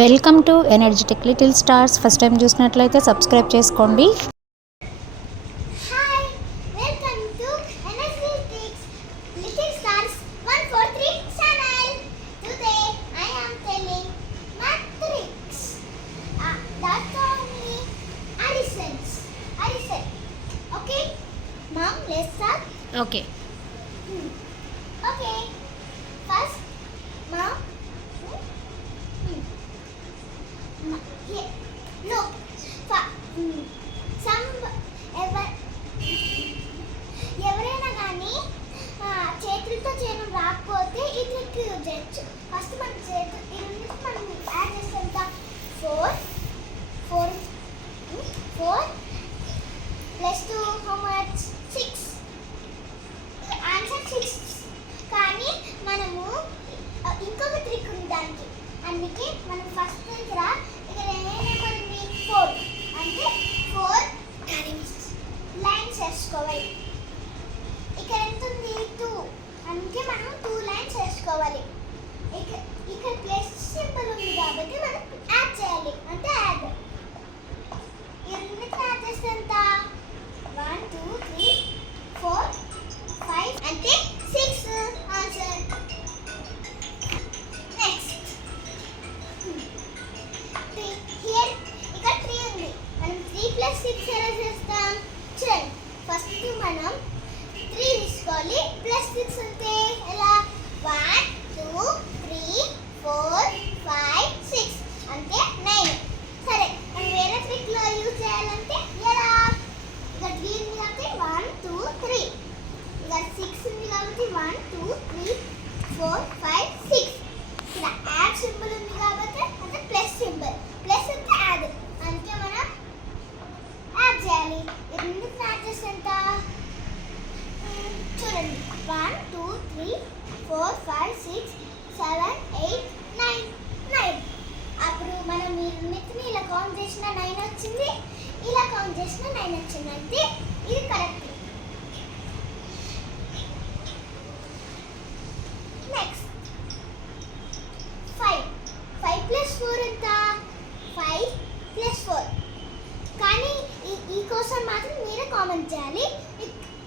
Welcome to energetic little stars. First time చూసినట్లయితే subscribe చేసుకోండి. Hi, welcome to energetic little stars 143 channel. Today I am telling matrix. That only additions. Addition. Okay? Mom, let's start. Okay. Okay. First, mom. Here. Look. Some ఎవరైనా కానీ చేతులతో చేయడం రాకపోతే ఈ trick use చేయొచ్చు. First మన చేతులు ఈ రెండింటికి మనం యాడ్ చేసేంత 4 ప్లస్ 2 హౌ మచ్ 6. ఆన్సర్ 6. కానీ మనము ఇంకొక ట్రిక్ ఉంది దానికి. అందుకే మనం ఫస్ట్ దగ్గర ఇక్కడ ఏమైపోయింది 4 అంటే 4 లైన్స్ వేసుకోవాలి. ఇక్కడ ఎంత ఉంది 2 అందుకే మనం 2 లైన్స్ వేసుకోవాలి. ఇక్కడ ప్లస్ సింబల్ ఉంది కాబట్టి మనం యాడ్ చేయాలి. అంటే యాడ్ ఈ రెండింటిని యాడ్ చేస్తే ఎంత 1 2 3 4 5 అంటే 6 ఆన్సర్. నెక్స్ట్ హియర్ ఇక్కడ 3 ఉంది. మనం 3 ప్లస్ 6 ఎలా చేస్తాం చూడండి. ఫస్ట్ మనం 3 తీసుకోవాలి. ప్లస్ 6 అంటే ఎలా 1 2 3 4 5 6 అంటే 9. సరే మనం వేరే ట్రిక్లో యూజ్ చేయాలంటే ఎలా ఇక్కడ 3 ఉంది కాబట్టి 1 2 3 ఇక్కడ 6 ఉంది కాబట్టి 1 2 3 4 5 6 ఇక్కడ యాడ్ సింబల్ ఉంది కాబట్టి అంటే ప్లస్ సింబల్. ప్లస్ అంటే యాడ్ అందుకే మనం యాడ్ చేయాలి. ఎందుకు యాడ్ చేస్తే ఎంత చూడండి 1 2 3 4 5 6 7 8 9. అప్పుడు మనం ఈ రెండింటిని ఇలా కౌంట్ చేసిన 9 వచ్చింది, ఇలా కౌంట్ చేసిన 9 వచ్చింది. అంటే ఇది కరెక్ట్. నెక్స్ట్ 5 ప్లస్ 4 ఎంత 5 ప్లస్ 4. కానీ ఈ కోసం మాత్రం మీరే కామెంట్ చేయాలి.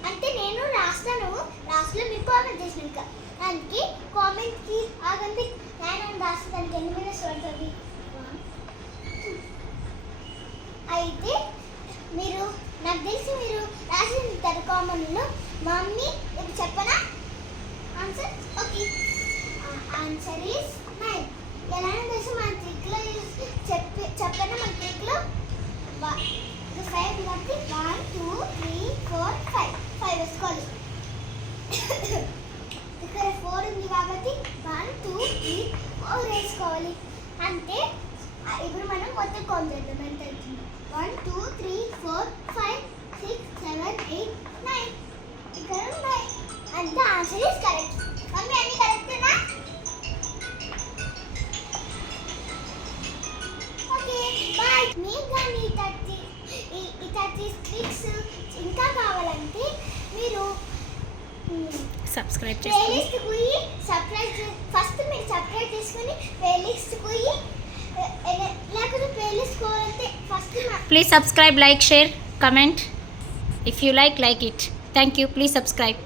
అంటే నేను రాస్తాను, లాస్ట్లో మీరు కామెంట్ చేసినాక దానికి కామెంట్కి ఆగండి. నేను రాస్తే దానికి ఎన్ని మినిట్స్ పడుతుంది. అయితే మీరు నాకు తెలిసి మీరు రాసిన కామెంట్లో మమ్మీ ఇప్పుడు చెప్పనా ఆన్సర్. Okay, answer is 9. ఎలా తెలిసి మన ట్రిక్లో చెప్పనా మన ట్రిక్లో 5 కాబట్టి 1 2 3 4 5 వేసుకోవాలి. ఇక్కడ 4 ఉంది కాబట్టి 1 2 3 4 వేసుకోవాలి. అంటే ఇప్పుడు మనం మొత్తం కౌంట్ చేద్దాం. ఎంత అవుతుంది 1 2 3 4 5 6 7 8 9. ఇక్కడ 9 అంటే ఆన్సర్ ఈస్ కరెక్ట్. మమ్మీ అన్ని కరెక్టేనా? Okay bye. మీకు కానీ ఇట్లాంటి ట్రిక్స్ ఇంకా కావాలంటే మీరు సబ్స్క్రైబ్ ప్లేలిస్ట్ పోయి ఫస్ట్ మీరు సబ్స్క్రైబ్ చేసుకొని ప్లేలిస్ట్ పోయి లేకపోతే ప్లేలిస్ట్ పోవాలంటే first please subscribe, like, share, comment. If you like it. Thank you. Please subscribe.